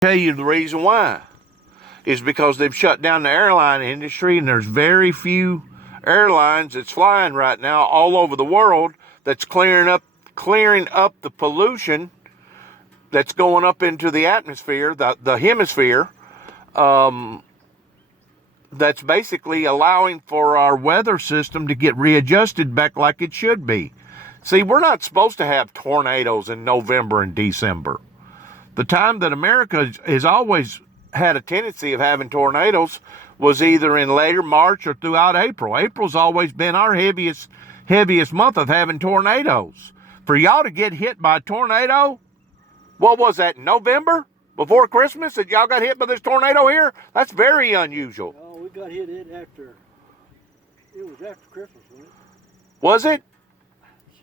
Tell you the reason why is because they've shut down the airline industry, and there's very few airlines that's flying right now all over the world that's clearing up the pollution that's going up into the atmosphere, the hemisphere, that's basically allowing for our weather system to get readjusted back like it should be. See, we're not supposed to have tornadoes in November and December. The time that America has always had a tendency of having tornadoes was either in later March or throughout April. April's always been our heaviest month of having tornadoes. For y'all to get hit by a tornado, what was that, November? Before Christmas, that y'all got hit by this tornado here? That's very unusual. No, we got hit it was after Christmas, wasn't it? Was it?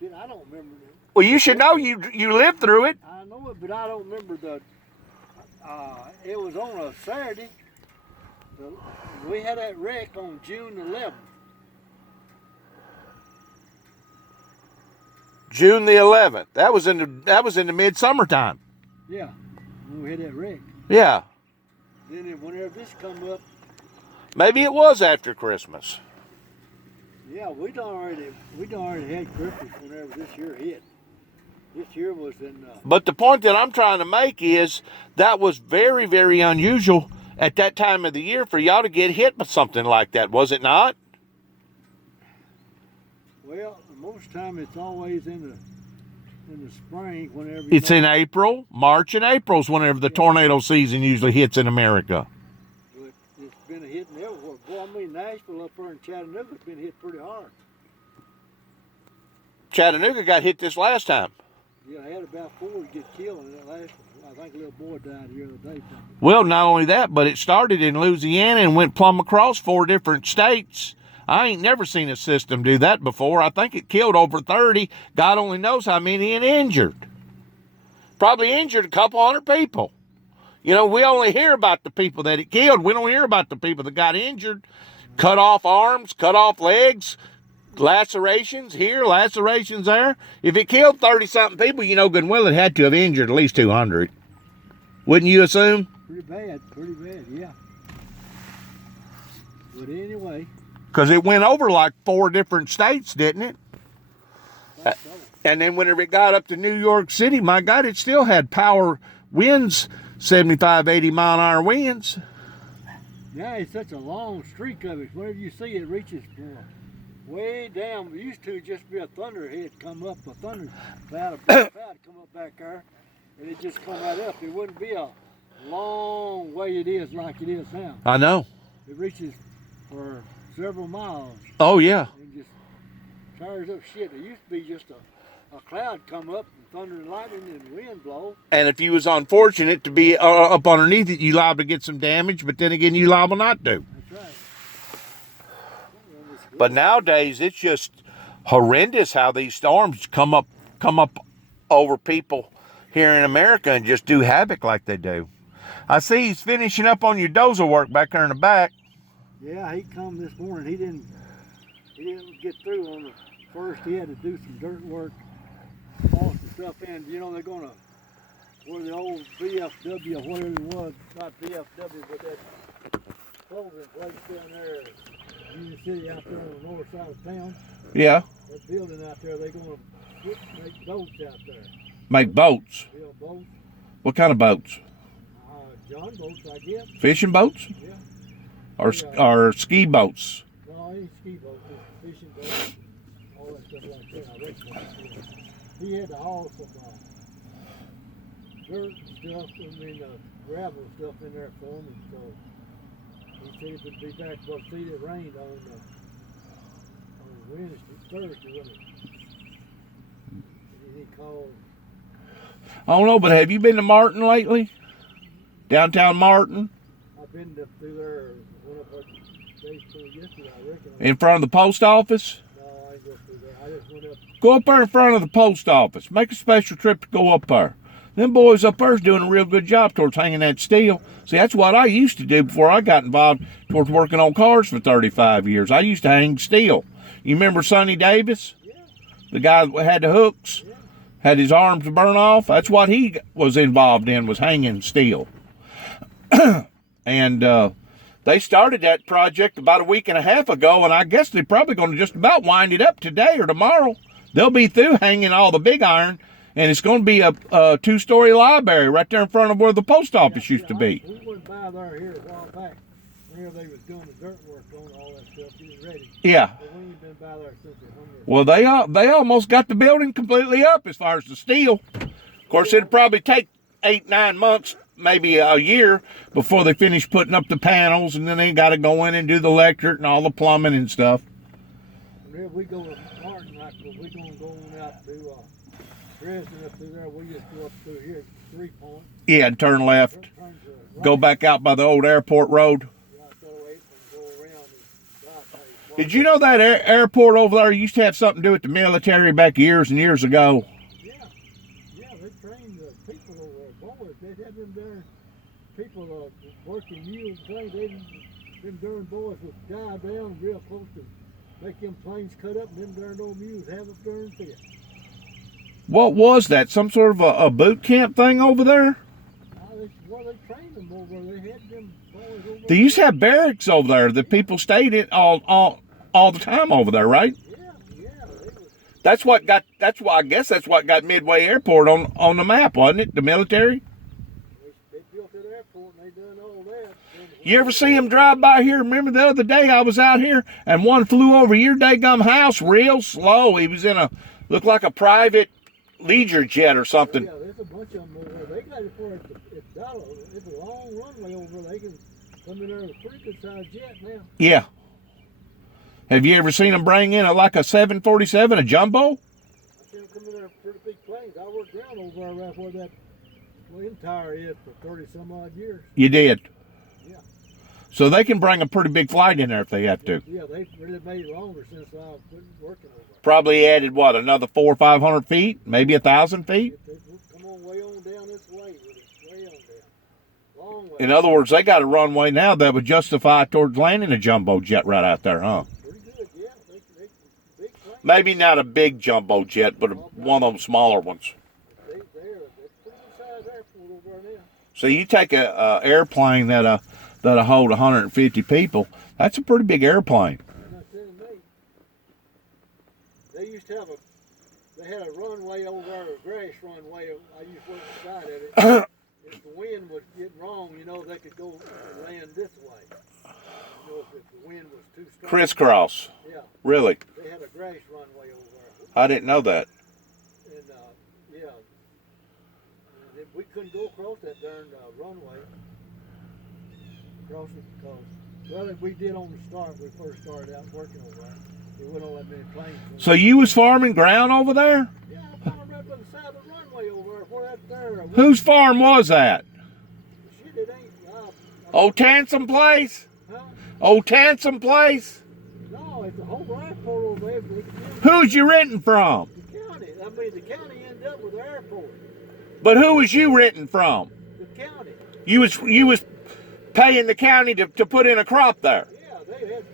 Shit, I don't remember it. Well, you should know, you lived through it. I know it, but I don't remember it was on a Saturday. We had that wreck on June 11th. June the 11th. That was in the midsummer time. Yeah, when we had that wreck. Yeah. Then whenever this come up. Maybe it was after Christmas. Yeah, we'd already had Christmas whenever this year hit. This year was in. But the point that I'm trying to make is that was very, very unusual at that time of the year for y'all to get hit by something like that, was it not? Well, most time it's always in the spring whenever. It's in April, March, and April's whenever the tornado season usually hits in America. But it's been hitting everywhere. Boy, I mean, Nashville up there in Chattanooga's been hit pretty hard. Chattanooga got hit this last time. Yeah, I had about 4 to get killed in that last one. I think a little boy died the other day. Well, not only that, but it started in Louisiana and went plumb across 4 different states. I ain't never seen a system do that before. I think it killed over 30. God only knows how many and injured. Probably injured a couple hundred people. You know, we only hear about the people that it killed. We don't hear about the people that got injured. Cut off arms, cut off legs, lacerations here, lacerations there. If it killed 30-something people, you know good and well it had to have injured at least 200. Wouldn't you assume? Pretty bad, yeah. But anyway. Because it went over like 4 different states, didn't it? So. And then whenever it got up to New York City, my God, it still had power winds, 75, 80 mile an hour winds. Yeah, it's such a long streak of it. Whenever you see it reaches way down. It used to just be a thunderhead come up, a thunder cloud come up back there, and it just come right up. It wouldn't be a long way it is like it is now. I know. It reaches for several miles. Oh, yeah. And just tears up shit. It used to be just a cloud come up and thunder and lightning and wind blow. And if you was unfortunate to be up underneath it, you liable to get some damage, but then again, you liable not to. That's right. But nowadays, it's just horrendous how these storms come up over people here in America and just do havoc like they do. I see he's finishing up on your dozer work back there in the back. Yeah, he come this morning. He didn't get through on the first. He had to do some dirt work, all the stuff in. You know, they're gonna where the old VFW or whatever it was, not VFW, but that clothing place down there, Union City out there on the north side of town. Yeah. That building out there, they're gonna make boats out there. Make boats? Build boats. What kind of boats? John boats, I guess. Fishing boats? Yeah. Or ski boats? No, ain't ski boats, it's fishing boats, all that stuff like that. I reckon he had to haul some dirt and stuff, gravel stuff in there for him, and so he said he would be back. Well, see, it rained on Wednesday, Thursday, wasn't it? And he called. I don't know, but have you been to Martin lately? Downtown Martin? I've been up through there, went up day before yesterday, I reckon. In front of the post office? No, I ain't go through there. I just went up. Go up there in front of the post office. Make a special trip to go up there. Them boys up there's doing a real good job towards hanging that steel. See, that's what I used to do before I got involved towards working on cars for 35 years. I used to hang steel. You remember Sonny Davis? Yeah. The guy that had the hooks? Yeah. Had his arms burn off? That's what he was involved in, was hanging steel. And they started that project about a week and a half ago, and I guess they're probably going to just about wind it up today or tomorrow. They'll be through hanging all the big iron, and it's going to be a 2-story library right there in front of where the post office used to be. We went by there here a while back. Whenever they was doing the dirt work on all that stuff, getting ready. Yeah. But we ain't been by there since they hung this. Well, they almost got the building completely up as far as the steel. Of course, it'd probably take 8-9 months, maybe a year, before they finish putting up the panels, and then they got to go in and do the electric and all the plumbing and stuff. And then we go to Martin, like, we're going to go on out to Dresden up through there. We just go up through here, 3 Point. Yeah, and turn left. Turn to the right. Go back out by the old airport road. Go around and Did you know that airport over there used to have something to do with the military back years and years ago? Yeah, they trained the people over there. Boys, they had them there, people working mules, them darn boys would dive down real close to make them planes cut up, and them darn old mules have a darn fit. What was that? Some sort of a boot camp thing over there? They trained them over there. They had them boys over there. They used to have barracks over there that people stayed in all the time over there, right? Yeah. That's why I guess that's what got Midway Airport on the map, wasn't it? The military. They built that airport and they done all that. You ever see him drive by here? Remember the other day I was out here and one flew over your daggum house real slow. He was looked like a private leisure jet or something. Yeah, there's a bunch of them over there. They got it for it's a long runway over there. They can come in there with a pretty good sized jet now. Yeah. Have you ever seen them bring in like a 747, a jumbo? I seen them come in there with pretty big planes. I worked down over there right where that wind tower is for 30 some odd years. You did? Yeah. So they can bring a pretty big flight in there if they have to. Yeah, they've really made it longer since I've been working over there. Probably added, what, another 400 or 500 feet? Maybe 1,000 feet? Come on way on down this way with it. Way on down. Long way. In other words, they got a runway now that would justify towards landing a jumbo jet right out there, huh? Pretty good, yeah. They big planes. Maybe not a big jumbo jet, but one of them smaller ones. They're pretty good sized airport over there now. So you take a airplane that'll hold 150 people. That's a pretty big airplane. They're not telling me. They used to have they had a runway over there, a grass runway. I used to work beside of it. If the wind was getting wrong, they could go and land this way. If the wind was too strong. Crisscross. Yeah. Really? They had a grass runway over there. I didn't know that. And yeah. And we couldn't go across that darn runway. Across it because, well, we did on the start. We first started out working over there. There wasn't all that many planes. So you was farming ground over there? Yeah, I farmed right by the side of the runway over there. Where that there. Whose farm was that? Shit, it ain't. Old Tansom Place? Huh? Old Tansom Place? No, it's a whole airport over there. Who's you renting from? The county. I mean, the county ended up with the airport. But who was you renting from? The county. You was paying the county to put in a crop there. Yeah, they had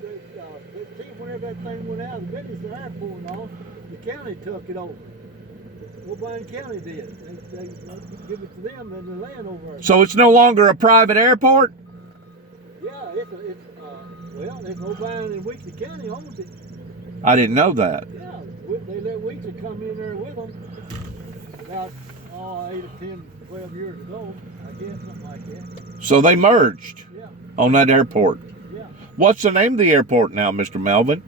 whenever that thing went out of business, the airport and all, the county took it over. O'Brien County did. They give it to them and the land over there. So it's no longer a private airport? Yeah, it's O'Brien and Weekly County owns it. I didn't know that. Yeah, they let Weekly come in there with them about 8 or 10, 12 years ago, I guess, something like that. So they merged Yeah, on that airport. yeah. What's the name of the airport now, Mr. Melvin?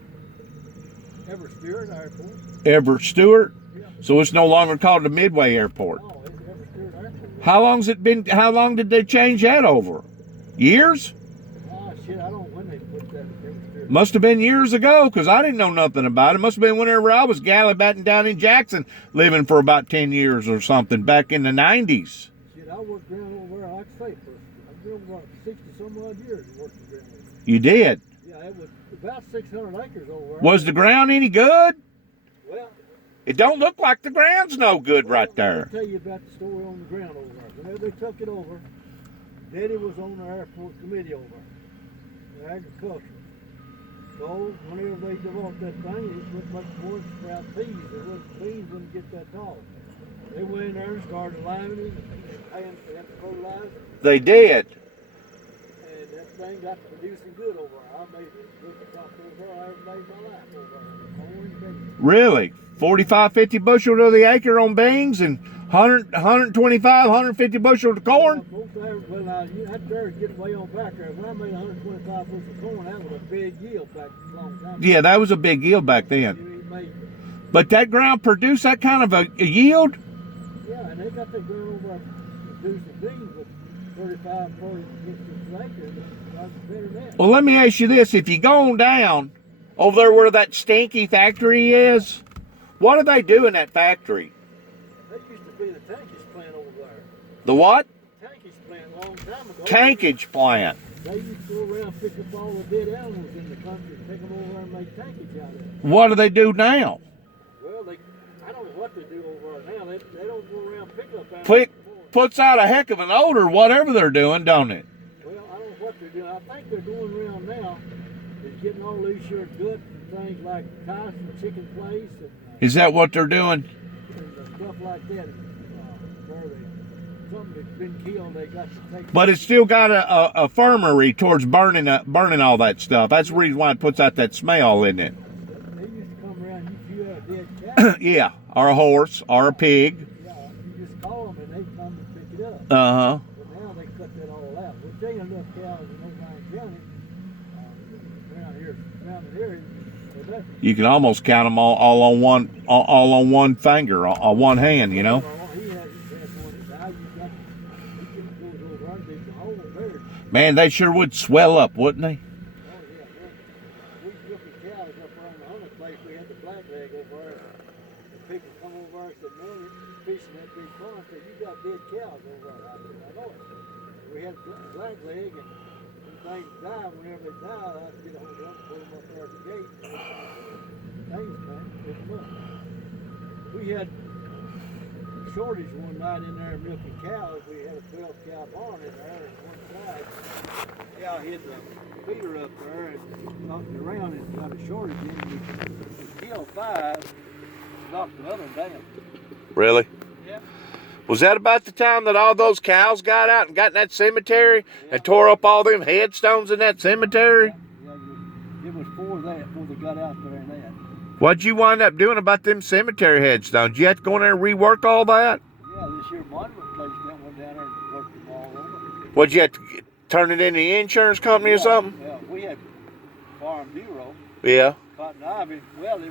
Everett Airport. Everett Stewart? Yeah. So it's no longer called the Midway Airport. Oh, it's Everett Airport. How long did they change that over? Years? Oh, shit, I don't know when they put that Everett. Must have been years ago, because I didn't know nothing about it. Must have been whenever I was gallivanting down in Jackson, living for about 10 years or something, back in the 90s. Shit, I worked around over there, like I say, I've been over 60 some odd years working around there. You did? Yeah, it was about 600 acres over there. Was the ground any good? Well, It don't look like the ground's no good right there. I'll tell you about the story on the ground over there. Whenever they took it over, Daddy was on the airport committee over there, the agriculture. So whenever they developed that thing, it looked like boys sprout peas. Peas wouldn't get that tall. They went in there and started liming it and paying for that fertilizer. They did. everything got to producing good over there. I made the biggest crop over there I ever made in my life over there. Corn and beans. Really? 45, 50 bushel to the acre on beans and 125, 150 bushel to corn? Yeah, both there, well, that there get way on back there. When I made 125 bushels of corn, that was a big yield back a long time ago. Yeah, that was a big yield back then. You made, But that ground produced that kind of a yield? yeah, and they got the ground over there producing beans with 35, 40 acres. That's better than that. Well, let me ask you this. If you go on down over there where that stinky factory is, what do they do in that factory? That used to be the tankage plant over there. The what? Tankage plant a long time ago. Tankage plant. They used to go around pick up all the dead animals in the country, take them over there and make tankage out of it. What do they do now? Well, I don't know what they do over there now. They don't go around pick up animals. Puts out a heck of an odor, whatever they're doing, don't it? Well, I don't know what they're doing. I think they're going around now is getting all these your guts and things like Tyson Chicken Place and Is that what they're doing? stuff like that. Where something that's been killed, they got to take. But it's still got a infirmary towards burning all that stuff. That's the reason why it puts out that smell, isn't it? They used to come around. If you had a dead cow, Yeah, or a horse, or a pig. yeah, you just call them and they come and pick it up. Uh-huh. But now they cut that all out. Which ain't enough cows in Oakland County. Around here, they left. You can almost count them all on one finger, on one hand, you know. He had one that died. He goes over and digs a hole there. Man, they sure would swell up, wouldn't they? Oh yeah, we looking cows up around the hunting place. We had the black leg over there. The people come over there and said, "Morning, fishing that big pond." Said, "You got dead cows over there." I said, "I know it." We had black leg and things die. Whenever they die, I have to get a hold of them, put them up there at the gate. Things, man, pick them up. We had a shortage one night in there milking cows. We had a 12 cow barn in there, and one side, cow hit the feeder up there and knocked it around and got a shortage in it. We killed 5, knocked the other one down. Really? Yeah. Was that about the time that all those cows got out and got in that cemetery and tore up all them headstones in that cemetery? Yeah, it was before they got out there and that. What'd you wind up doing about them cemetery headstones? You have to go in there and rework all that? Yeah, this year monument place went down there and worked them all over. What'd you have to turn it in the insurance company or something? Yeah, we had Farm Bureau, Yeah. Cotton Ivy. Well,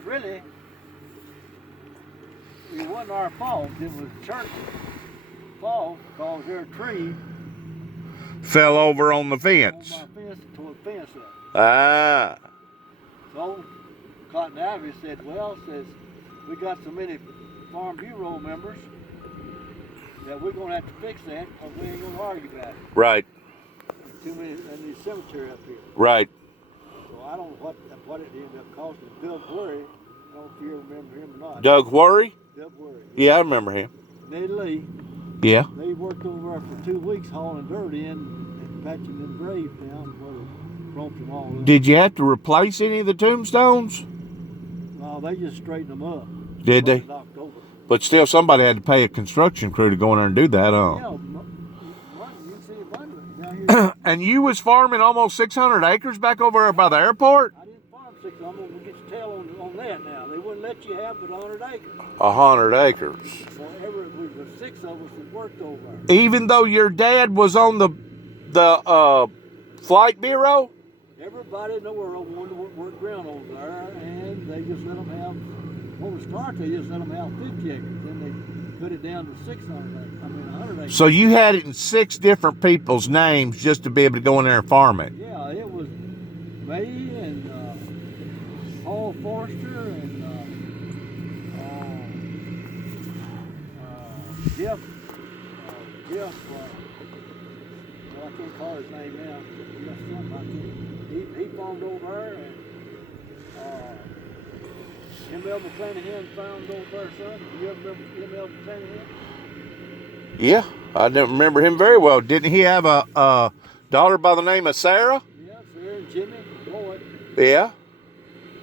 it wasn't our fault. It was the church's fault because their tree Fell over on the on fence. my fence and tore the fence up. Ah. So Cotton Ivy said, says, we got so many Farm Bureau members that we're going to have to fix that because we ain't going to argue about it. Right. Too many in the cemetery up here. Right. So I don't know what it ended up costing. Doug Worry, I don't know if you remember him or not. Doug Worry? Doug Worry. Yeah, I remember him. Ned Lee, Yeah. they worked over there for 2 weeks hauling dirt in and patching them graves down where they romped them all up. Did you have to replace any of the tombstones? No, they just straightened them up. Did they? Knocked over. But still, somebody had to pay a construction crew to go in there and do that, huh? Yeah, you can see a monument down here. And you was farming almost 600 acres back over there by the airport? I didn't farm 6. I'm going to get your tail on that now. They wouldn't let you have but 100 acres. 100 acres. So we were 6 of us that worked over there. Even though your dad was on the flight bureau? Everybody in the world wanted to work ground over there, and they just let them have, well, to start, they just let them have 50 acres. Then they cut it down to 100 acres. So you had it in 6 different people's names just to be able to go in there and farm it? Yeah, it was me and Paul Forster and Jeff, well, I can't call his name now. Jeff something, I can't. He farmed over there, and M.L. McClanahan farmed over there, son. Do you ever remember M.L. McClanahan? Yeah, I didn't remember him very well. Didn't he have a daughter by the name of Sarah? Yeah, Sarah and Jimmy, Lloyd. Yeah.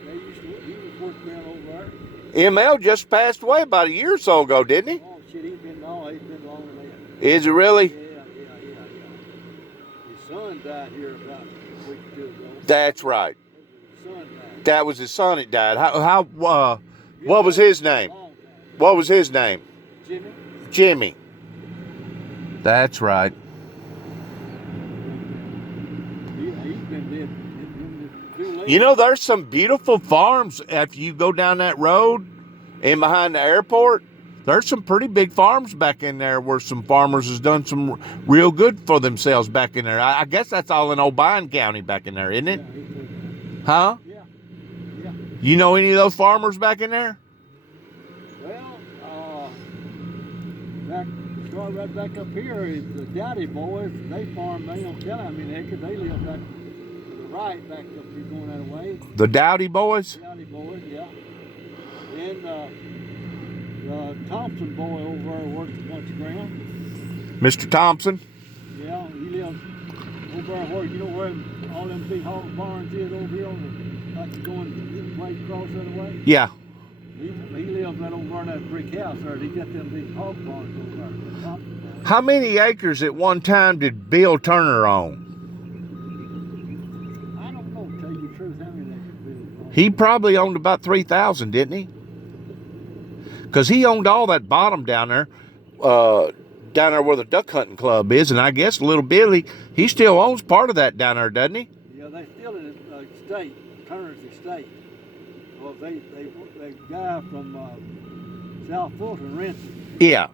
He was working down over there. ML just passed away about a year or so ago, didn't he? Oh, shit, he's been longer than that. Is he really? Yeah. His son died here about a week or two ago. That's right. His son died. That was his son that died. What Yeah, was his name? long time. What was his name? Jimmy? Jimmy. That's right. He's been dead. You know, there's some beautiful farms after you go down that road and behind the airport. There's some pretty big farms back in there where some farmers has done some real good for themselves back in there. I guess that's all in O'Brien County back in there, isn't it? Yeah, Huh? yeah. You know any of those farmers back in there? Well, start right back up here. The Dowdy boys, they farm. They don't tell how many acres. They live back to the right, back up here going that way. The Dowdy boys? Dowdy boys, yeah. Then the Thompson boy over there works a bunch of ground. Mr. Thompson? Yeah, he lives over there where, you know where all them big hog barns is over here on the, like going way across that way? Yeah. He lives right over in that brick house there. He got them big hog barns over there. Thompson boy. How many acres at one time did Bill Turner own? I don't know, to tell you the truth, how many acres Bill owned. He probably owned about 3,000, didn't he? Because he owned all that bottom down there where the duck hunting club is, and I guess little Billy, he still owns part of that down there, doesn't he? Yeah, they still in the estate, Turner's estate. Well, they guy from South Fulton rents it. Yeah.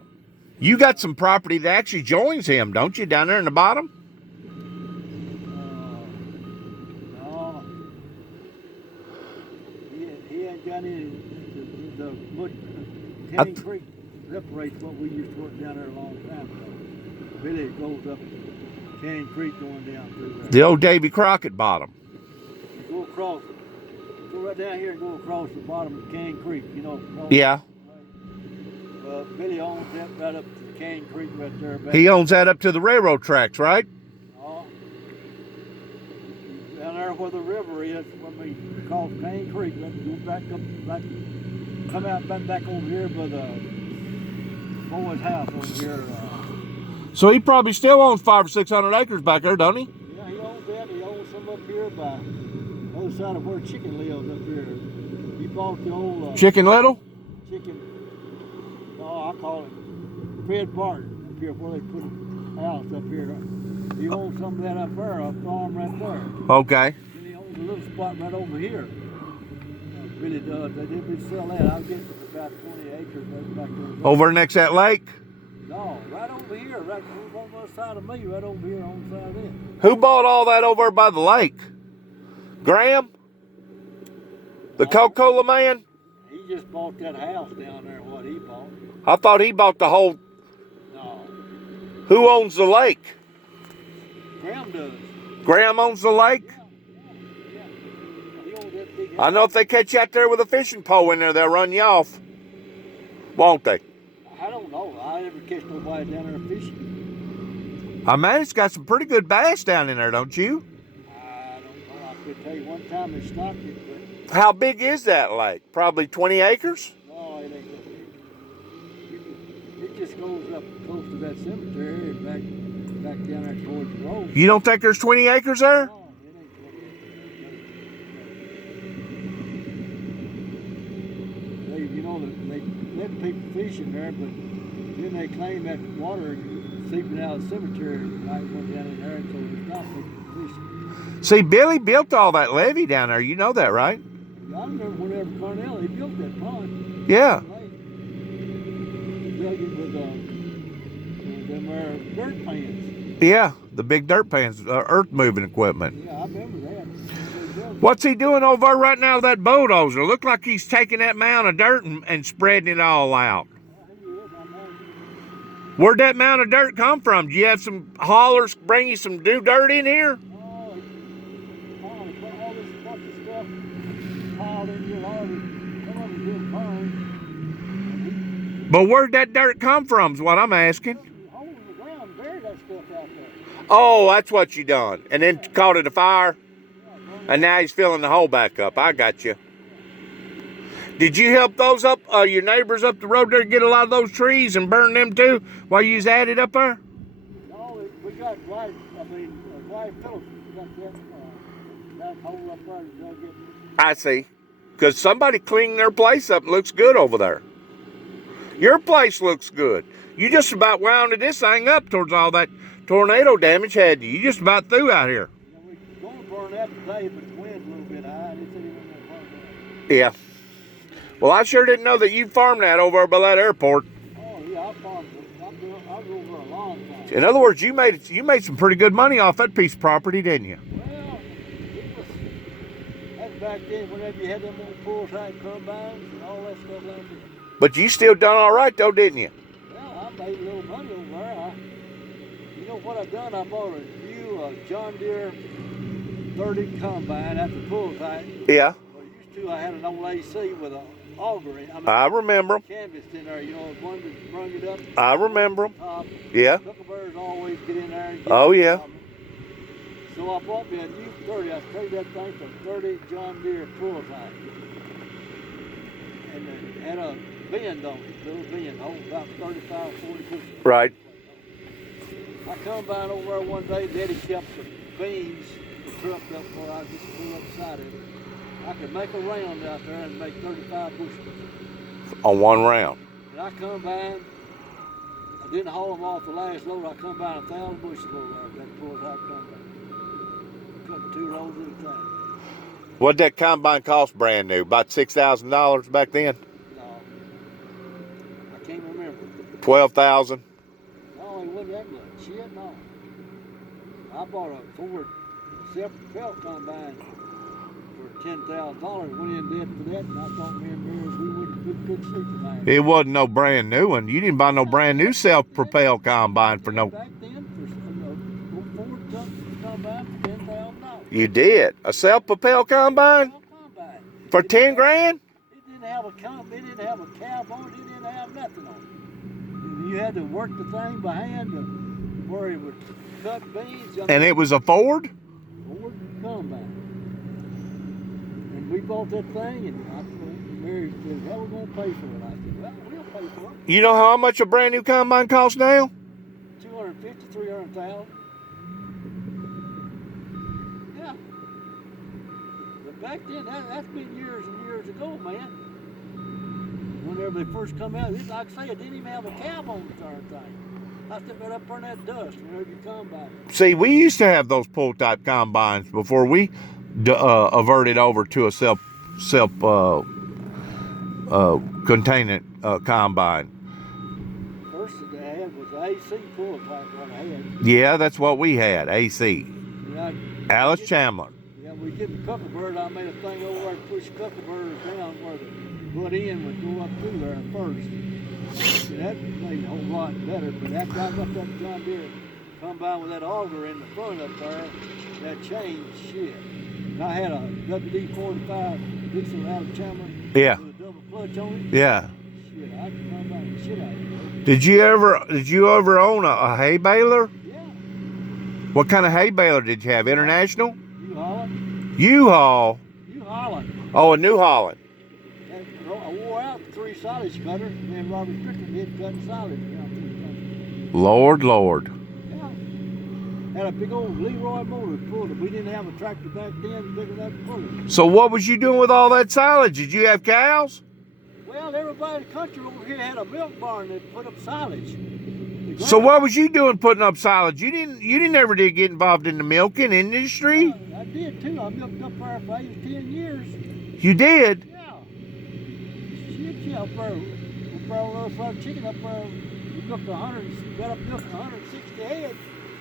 You got some property that actually joins him, don't you, down there in the bottom? No, he ain't got any. The Canyon Creek separates what we used to work down there a long time ago. Billy goes up Canyon Creek going down through there. The old Davy Crockett bottom. Go across, go right down here and go across the bottom of Canyon Creek, you know. Yeah. Billy owns that right up to the Canyon Creek right there. Back He owns that up to the railroad tracks, right? Down there where the river is, when we cross Canyon Creek, let's go back up, come out back over here by the boy's house over here. So he probably still owns 500 or 600 acres back there, don't he? Yeah, he owns that. He owns some up here by the other side of where Chicken lives up here. He bought the old Chicken Little? Chicken. Oh, I call it Fred Barton up here where they put a house up here. He owns some of that up there, a farm right there. Okay. Then he owns a little spot right over here. Really does. They did sell that. I'll get about 20 acres back there. Over next to that lake? No, right over here, right on the other side of me, right over here on the side of it. Who bought all that over by the lake? Graham? The Coca-Cola man? He just bought that house down there, what he bought. I thought he bought the whole... No, Who owns the lake? Graham does. Graham owns the lake? Yeah. He owns that big house. I know if they catch you out there with a fishing pole in there, they'll run you off. Won't they? I don't know. I never catch nobody down there fishing. I mean, it's got some pretty good bass down in there, don't you? I don't know. I could tell you one time they stocked it, How big is that lake? Probably 20 acres? but no, it ain't that big. It just goes up close to that cemetery and back down there towards the road. You don't think there's 20 acres there? No, it ain't 20 acres. You know, they let people fish in there, but then they claim that water seeping out of the cemetery might went down in there, and so they stopped people fishing. See, Billy built all that levee down there. You know that, right? I remember whenever Cornell, he built that pond. Yeah. He dug it with them dirt pans. Yeah, the big dirt pans, earth moving equipment. Yeah, I remember that. What's he doing over there right now with that bulldozer? Look like he's taking that mound of dirt and spreading it all out. Where'd that mound of dirt come from? Do you have some haulers bring you some new dirt in here? Oh, all this bunch of stuff piled in here, some of it didn't burn. But where'd that dirt come from is what I'm asking. Hole in the ground, buried that stuff out there. Oh, that's what you done. And then caught it a fire? And now he's filling the hole back up. I got you. Did you help those up, your neighbors up the road there get a lot of those trees and burn them too while you was at it up there? No, we got right, quiet fellows got that hole up there. They'll get. I see. Because somebody cleaned their place up and looks good over there. Your place looks good. You just about wounded this thing up towards all that tornado damage, had you? You just about through out here. We're going to burn that today, but the wind's a little bit high. They said he wasn't going to burn that. Yeah. Well, I sure didn't know that you farmed that over by that airport. Oh, yeah, I farmed it. I was over a long time. In other words, you made some pretty good money off that piece of property, didn't you? Well, it was, that's back then whenever you had them old full-time combines and all that stuff like that. But you still done all right, though, didn't you? Well, I made a little money over there. You know what I've done? I bought a new John Deere 30 combine at the pull type. Yeah. Well, used to, I had an old AC with an auger in. I remember 'em. Canvas in there, you know, one that brung it up. I remember 'em. Top. Yeah. Kookaburras always get in there and get Oh, yeah. So I bought me a new 30. I traded that thing for 30 John Deere pull type. And it had a bend on it, little bend, about 35, 40 bushels. Right. I come by over there one day, Daddy kept the beams trucked up where I just pulled up the side of it. I could make a round out there and make 35 bushels. On one round. And I come by, I didn't haul them off the last load, I come by 1,000 bushels over there, that pulled out combine. Cutting 2 loads at a time. What'd that combine cost brand new? About $6,000 back then? No, I can't remember. 12,000. No, it wasn't that much. Shit, no. I bought a Ford self-propelled combine for $10,000. Went in debt for that, and I thought me and Mary, we couldn't sleep tonight. It wasn't no brand new one. You didn't buy no brand new self-propelled combine for no. Back then, for Ford combine for $10,000. You did a self-propelled combine Combine. for 10 grand? It didn't have a it didn't have a cab on it. It didn't have nothing on it. You had to work the thing by hand where it would cut beans. And it was a Ford? Ford combine. And we bought that thing, and I told Mary, said, "How we gonna pay for it?" I said, "Well, we'll pay for it. You know how much a brand new combine costs now? 250, 300,000. Yeah. But back then, that's been years and years ago, man. Whenever they first come out, like I say, it didn't even have a cab on the darn thing. I still got up there in that dust whenever you come by. See, we used to have those pull-type combines before we averted over to a self-contained combine. First that I had was the AC pull type one I had. Yeah, that's what we had, AC. Yeah, Alice Chandler. Yeah, we get the Kookaburra. I made a thing over there to push Kookaburras down where the butt end would go up through there first. And that made a whole lot better. But after I got that John Deere combine with that auger in the front up there, that changed shit. And I had a WD-45 diesel out of Chandler Yeah. with a double clutch on it. Yeah. Shit, I could combine the shit out of it. Did you ever own a hay baler? Yeah. What kind of hay baler did you have? International? New Holland. U-Haul. New Holland. Oh, a New Holland. I wore out 3 silage cutters, and then Robert Strickland did cutting silage around through the country. Lord. Yeah. Had a big old Leroy motor pulled it. We didn't have a tractor back then big enough to pull it. So what was you doing with all that silage? Did you have cows? Well, everybody in the country over here had a milk barn that put up silage. So what was you doing putting up silage? You didn't ever did get involved in the milking industry? I did too. I milked up there for 8 or 10 years. You did? Yeah. Shit, yeah, up there. Up there on the fried chicken up there. We milked got up milking 160 head.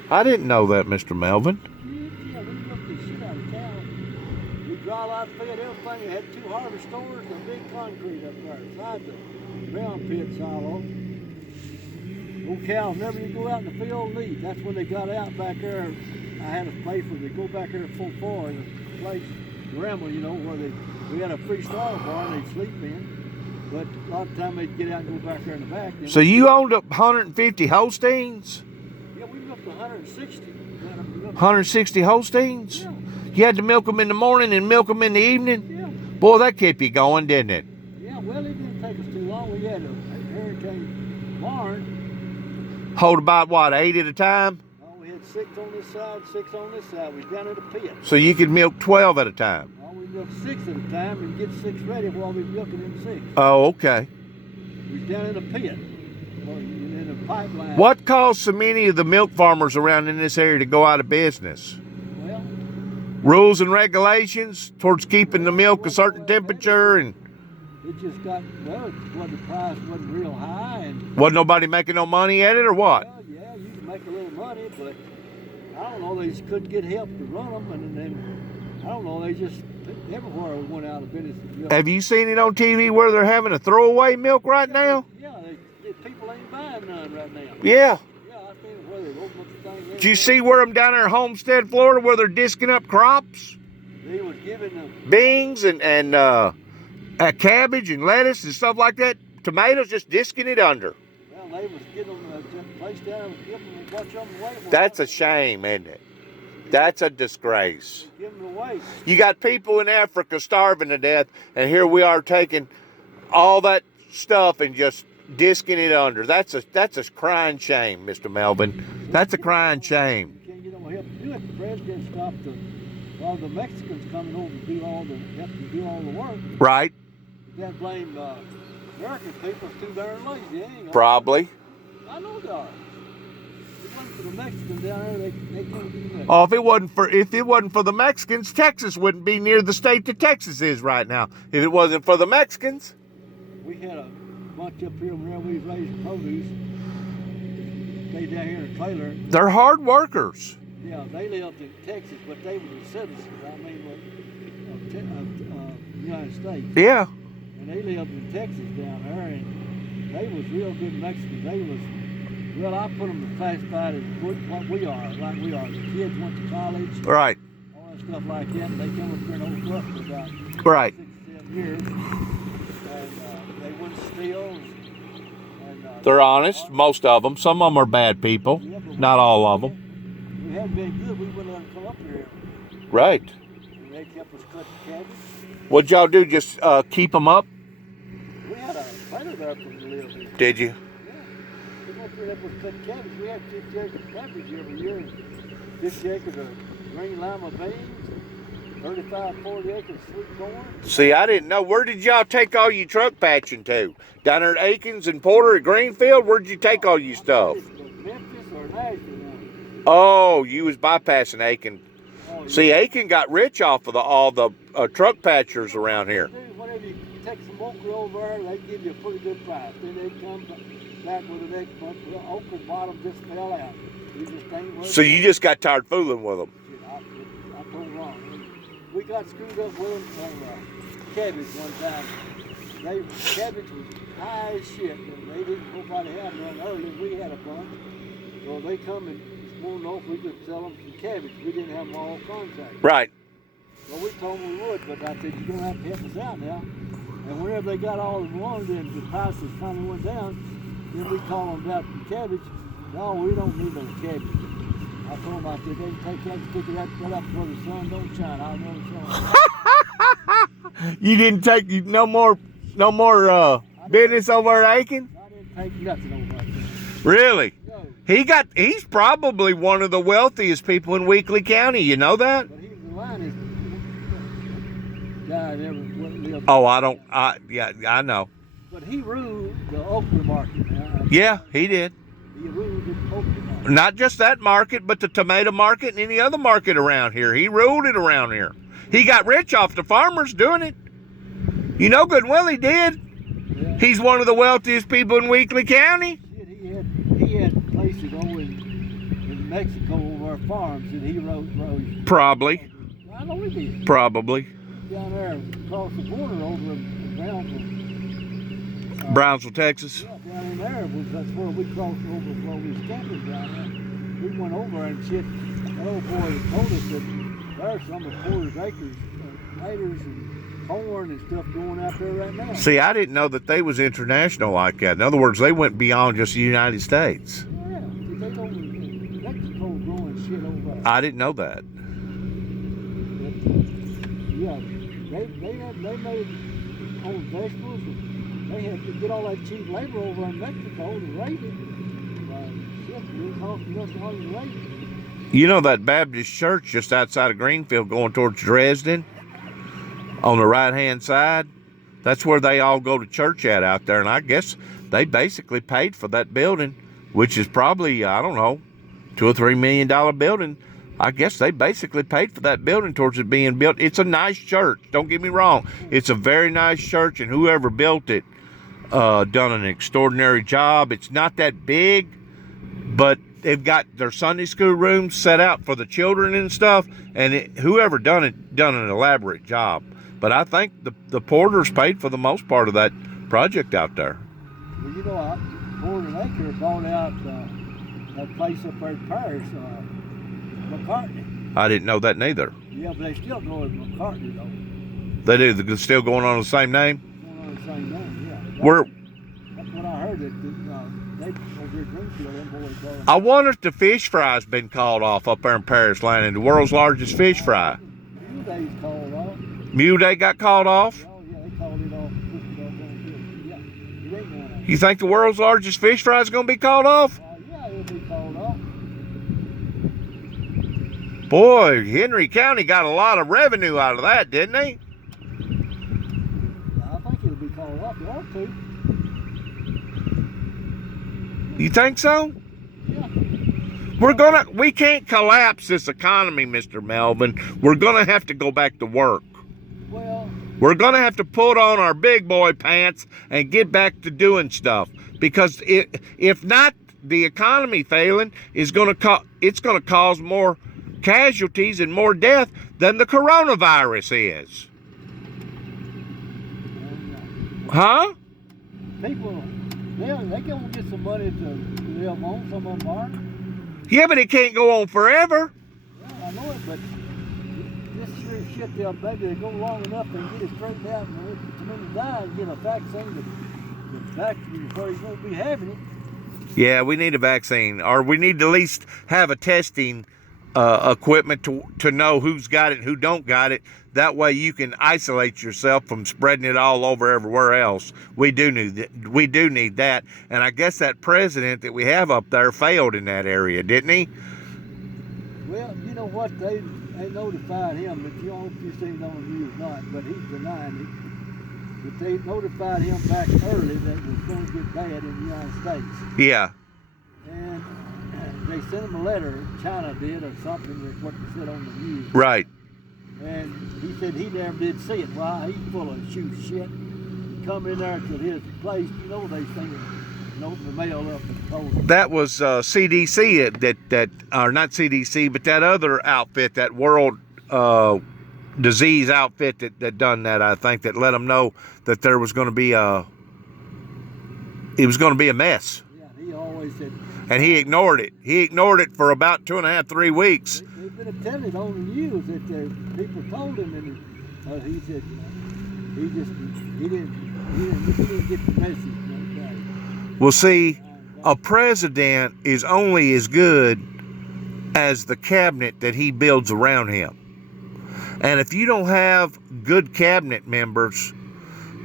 I didn't know that, Mr. Melvin. Yeah, we milked the shit out of cows. We dry light fed everything. We had 2 harvest stores and a big concrete up there inside the ground pit silo. Old cows never did go out in the field and eat. That's when they got out back there. I had a place where they go back there full far in a place, Ramble, you know, where we had a free stall barn they'd sleep in. But a lot of time they'd get out and go back there in the back. So you owned up 150 Holsteins? Yeah, we milked 160. 160 Holsteins? Yeah. You had to milk them in the morning and milk them in the evening? Yeah. Boy, that kept you going, didn't it? Yeah, well, it didn't take us too long. We had a hurricane barn. Hold about, what, 8 at a time? Oh, we had 6 on this side, 6 on this side. We're down at a pit. So you could milk 12 at a time. Well, we milk 6 at a time and get 6 ready while we're milking them 6. Oh, okay. We're down in a pit. Or in a pipeline. What caused so many of the milk farmers around in this area to go out of business? Well, Rules and regulations towards keeping the milk a certain temperature, and it just got, well, the price wasn't real high. And wasn't nobody making no money at it, or what? well, yeah, you can make a little money, but I don't know, they just couldn't get help to run them. And then, I don't know, they just, everywhere went out of business. Have you seen it on TV where they're having a throwaway milk right now? Yeah, people ain't buying none right now. Yeah. Yeah, I think where they open up the thing. Did you see where them down there in Homestead, Florida, where they're disking up crops? They was giving them. Beans and cabbage and lettuce and stuff like that. Tomatoes, just disking it under. Well, they was getting them just placed down and giving them a bunch of them away. That's a shame, isn't it? That's a disgrace. Giving them away. You got people in Africa starving to death, and here we are taking all that stuff and just disking it under. That's a crying shame, Mr. Melvin. That's a crying shame. You can't get them help to do it. The president stopped all the Mexicans coming over to do all the work. Right? You can't blame American people too darn lazy. They ain't Probably. I know they are. If it wasn't for the Mexicans down there, they couldn't do that. Oh, if it wasn't for the Mexicans, Texas wouldn't be near the state that Texas is right now. If it wasn't for the Mexicans. We had a bunch up here where we was raising produce. They down here in a trailer. They're hard workers. Yeah, they lived in Texas, but they were citizens. I mean, of United States. Yeah. And they lived in Texas down there, and they was real good Mexicans. They was, well, I put them as classified as what we are, like we are. The kids went to college. Right. All that stuff like that. And they come up here in Oak Bluff for about Right. 6 or 7 years. And they wouldn't steal. And, They're honest, most of them. Some of them are bad people. yeah, but Not all of them. we hadn't been good. We wouldn't let them come up here. Right. And they kept us cutting cabbage. What'd y'all do? Just keep them up? We had a trailer there for them to live in. Did you? Yeah. We went through that with cutting cabbage. We had 50 acres of cabbage every year. 50 acres of green lima beans. 35, 40 acres of sweet corn. See, I didn't know. Where did y'all take all your truck patching to? Down there at Aikens and Porter at Greenfield? Where'd you take all your stuff? Memphis or Nashville. Oh, you was bypassing Aiken. Oh, yeah. See, Aiken got rich off of all the truck patchers around here. Whenever you take some okra over there, they give you a pretty good price. Then they come back with the next month. The okra bottom just fell out. You just ain't worth So it. you just got tired fooling with them. I put it wrong. We got screwed up with them on cabbage one time. Cabbage was high as shit, and they didn't nobody have none early. We had a bunch. So they come and wanted to know if we could sell them some cabbage. We didn't have them all contract. Right. Well, we told them we would, but I said, you're going to have to help us out now. And whenever they got all they wanted and the prices finally went down, then we called them about the cabbage. No, we don't need no cabbage. I told them, I said, they can take that, stick it right up where the sun don't shine. I'll never show them. You didn't take no more business over at Aiken? I didn't take nothing over there. Really? No, He's probably one of the wealthiest people in Weakley County. You know that? but he was the finest guy that ever lived. Oh, I know. But he ruled the okra market. Yeah, he did. He ruled the okra market. Not just that market, but the tomato market and any other market around here. He ruled it around here. He got rich off the farmers doing it. You know good well he did. Yeah. He's one of the wealthiest people in Weakley County. Shit, he had places over in Mexico over our farms that he rose. Probably. I know he did. Probably. Down there across the border over in Brownsville. Brownsville, Texas. Yeah, down in there that's where we crossed over where we was camping down there. We went over and shit. That old boy told us that there's some of Porter's acres of tomatoes and corn and stuff going out there right now. See, I didn't know that they was international like that. In other words, they went beyond just the United States. Yeah, they go Mexico growing shit over there. I didn't know that. Yeah, they made old vegetables. And they had to get all that cheap labor over in Mexico to raise it. Shit, it didn't cost them nothing to raise it. You know that Baptist church just outside of Greenfield going towards Dresden on the right-hand side? That's where they all go to church at out there. And I guess they basically paid for that building, which is probably, I don't know, $2 or $3 million building. I guess they basically paid for that building towards it being built. It's a nice church. Don't get me wrong. It's a very nice church, and whoever built it done an extraordinary job. It's not that big, but they've got their Sunday school rooms set out for the children and stuff, and whoever done it done an elaborate job. But I think the Porters paid for the most part of that project out there. Well, you know, Porter and Acre bought out that place up there in Paris, McCartney. I didn't know that neither. Yeah, but they still go as McCartney though. They do. They're still going on the same name? Going on the same name, yeah. That's what I heard. That they over at Greenfield, them boys call them. I wonder if the fish fry's been called off up there in Paris Landing, the world's largest fish fry. Few days called off. Mule Day got called off? Oh yeah, they called it off. Yeah, it ain't going on. You think the world's largest fish fry is going to be called off? Yeah, it'll be called off. Boy, Henry County got a lot of revenue out of that, didn't they? I think it'll be called off. It ought to. You think so? Yeah. We can't collapse this economy, Mr. Melvin. We're gonna have to go back to work. Well, We're gonna have to put on our big boy pants and get back to doing stuff. Because if not, the economy failing is it's gonna cause more casualties and more death than the coronavirus is. Huh? people, they can get some money to live on. Some of them are. Yeah, but it can't go on forever. Yeah, I know it, but this sure shit, maybe they go long enough and get it straightened out and let somebody die and get a vaccine that's before he's going to be having it. Yeah, we need a vaccine, or we need to at least have a testing equipment to know who's got it and who don't got it. That way you can isolate yourself from spreading it all over everywhere else. We do need that. And I guess that president that we have up there failed in that area, didn't he? Well, you know what? They notified him, but you don't know if you've seen it on the news or not, but he's denying it. But they notified him back early that it was going to get bad in the United States. Yeah. And they sent him a letter, China did, or something, that's what they said on the news. Right. And he said he never did see it. Well, he's full of shit. Come in there to his place, you know they send him and open the mail up and told him. That was CDC, or not CDC, but that other outfit, that World Disease outfit that done that, I think, that let them know that there was going to be it was going to be a mess. Yeah, he always said. And he ignored it. He ignored it for about 2.5, 3 weeks. They've been telling it on the news that people told him, and he said he didn't get the message. Okay. Well, see, a president is only as good as the cabinet that he builds around him. And if you don't have good cabinet members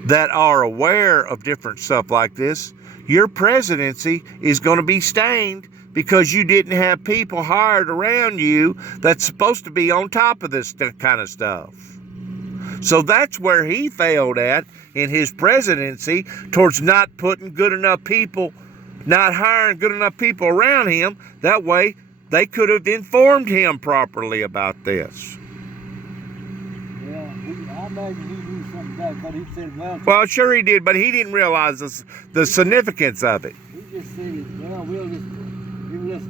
that are aware of different stuff like this, your presidency is going to be stained because you didn't have people hired around you that's supposed to be on top of this kind of stuff. So that's where he failed at in his presidency, towards not putting good enough people, not hiring good enough people around him. That way they could have informed him properly about this. Yeah, I imagine he knew something about it, but he said, well, sure he did, but he didn't realize the significance of it. He just said, well, we'll just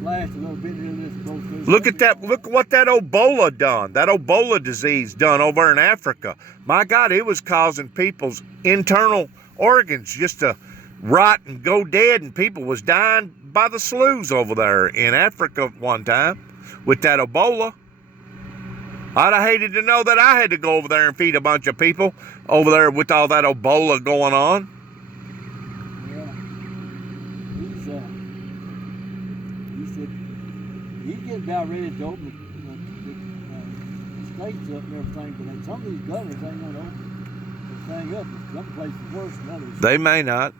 last a little bit, we'll just go through. Look at that, look what that Ebola done, that Ebola disease done over in Africa. My God, it was causing people's internal organs just to rot and go dead, and people was dying by the sloughs over there in Africa one time with that Ebola. I'd have hated to know that I had to go over there and feed a bunch of people over there with all that Ebola going on. Yeah. He said, he's getting about ready to open the states up and everything, but some of these governors ain't going to open the thing up. Some places worse than others. They may not.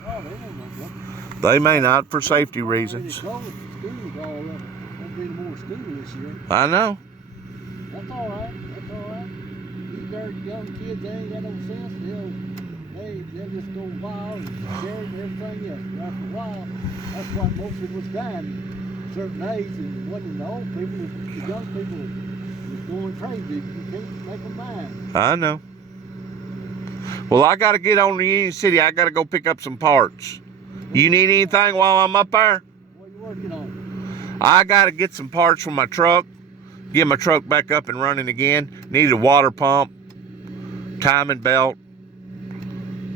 No, they ain't going to open. They may not, for safety reasons. They closed the schools all up. Won't be any more schools. school this year. I know. That's all right. That's all right. These dirty young kids, they ain't got no sense. They'll just go wild and scared and everything else. But after a while, that's what most of us dying at a certain age. And wasn't the old people, the young people was going crazy. You can't make them mind. I know. Well, I got to get on to Union City. I got to go pick up some parts. You need anything while I'm up there? What are you working on? I got to get some parts from my truck. Get my truck back up and running again. Need a water pump, timing belt.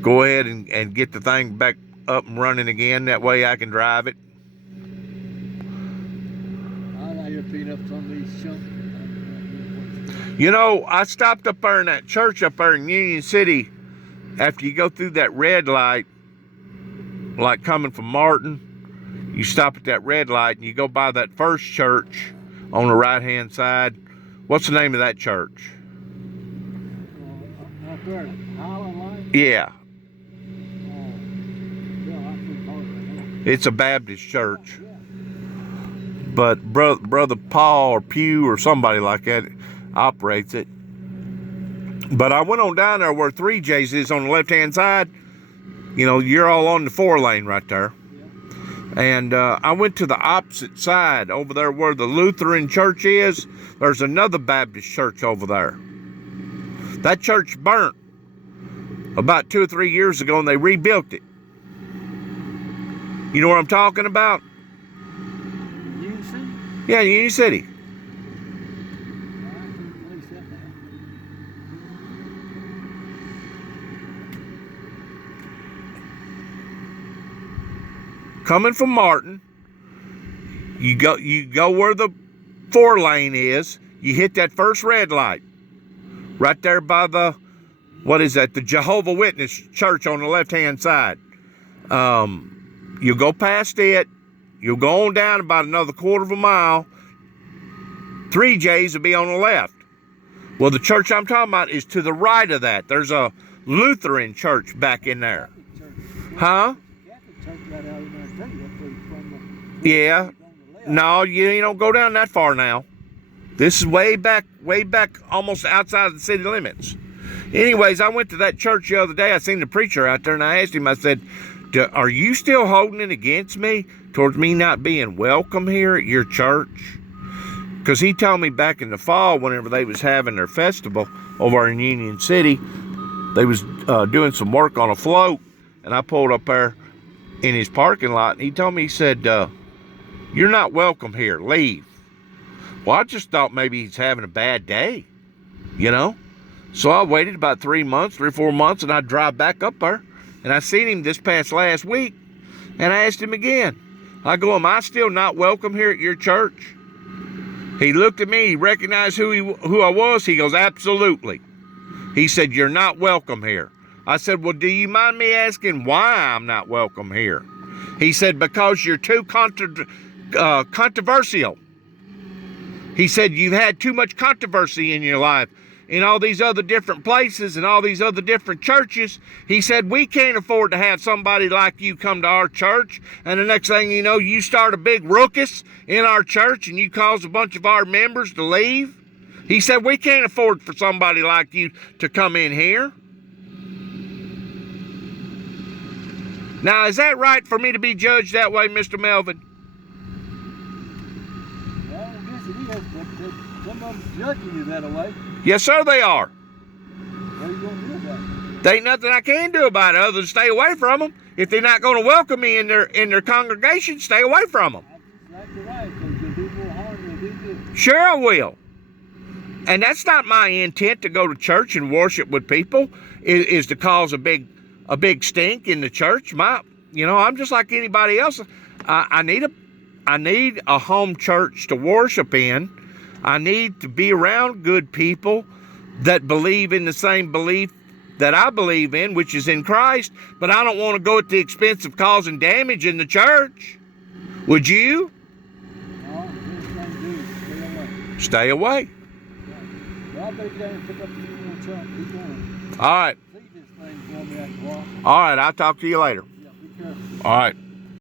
Go ahead and get the thing back up and running again. That way I can drive it. I'm out here picking up some of these chunks. You know, I stopped up there in that church up there in Union City. After you go through that red light, like coming from Martin, you stop at that red light and you go by that first church on the right-hand side. What's the name of that church? Out there, Airline Line? Yeah. It's a Yeah. Baptist church. But Brother Paul or Pew or somebody like that operates it. But I went on down there where 3J's is on the left-hand side. You know, you're all on the 4-lane right there. And I went to the opposite side over there where the Lutheran church is. There's another Baptist church over there. That church burnt about 2 or 3 years ago and they rebuilt it. You know what I'm talking about? Union City? Yeah, Union City. Coming from Martin, you go where the 4-lane is. You hit that first red light, right there by the, what is that? The Jehovah Witness church on the left-hand side. You'll go past it. You'll go on down about another quarter of a mile. 3J's will be on the left. Well, the church I'm talking about is to the right of that. There's a Lutheran church back in there. Huh? Yeah. No, you don't go down that far now. This is way back, almost outside of the city limits. Anyways, I went to that church the other day. I seen the preacher out there, and I asked him, I said, are you still holding it against me towards me not being welcome here at your church? Because he told me back in the fall, whenever they was having their festival over in Union City, they was doing some work on a float, and I pulled up there in his parking lot, and he told me, he said, you're not welcome here, leave. Well, I just thought maybe he's having a bad day, you know? So I waited about 3 or 4 months, and I drive back up there, and I seen him this past last week, and I asked him again. I go, am I still not welcome here at your church? He looked at me, he recognized who I was. He goes, absolutely. He said, you're not welcome here. I said, well, do you mind me asking why I'm not welcome here? He said, because you're too controversial. He said, you've had too much controversy in your life in all these other different places and all these other different churches. He said, we can't afford to have somebody like you come to our church, and the next thing you know, you start a big ruckus in our church and you cause a bunch of our members to leave. He said, we can't afford for somebody like you to come in here. Now, is that right for me to be judged that way, Mr. Melvin? Well, I guess it is, but some of them judging you that way. Yes, sir, they are. What are you going to do about it? There ain't nothing I can do about it other than stay away from them. If they're not going to welcome me in their congregation, stay away from them. That's exactly right, because you'll do more harm than you do good. Sure I will. And that's not my intent to go to church and worship with people, is to cause a big stink in the church. I'm just like anybody else. I need a home church to worship in. I need to be around good people that believe in the same belief that I believe in, which is in Christ, but I don't want to go at the expense of causing damage in the church. Would you? No, this thing do, Stay away. Well, I better go and pick up the little truck. Keep going. All right. See this thing for me after a while. All right, I'll talk to you later. Yeah, be careful. All right.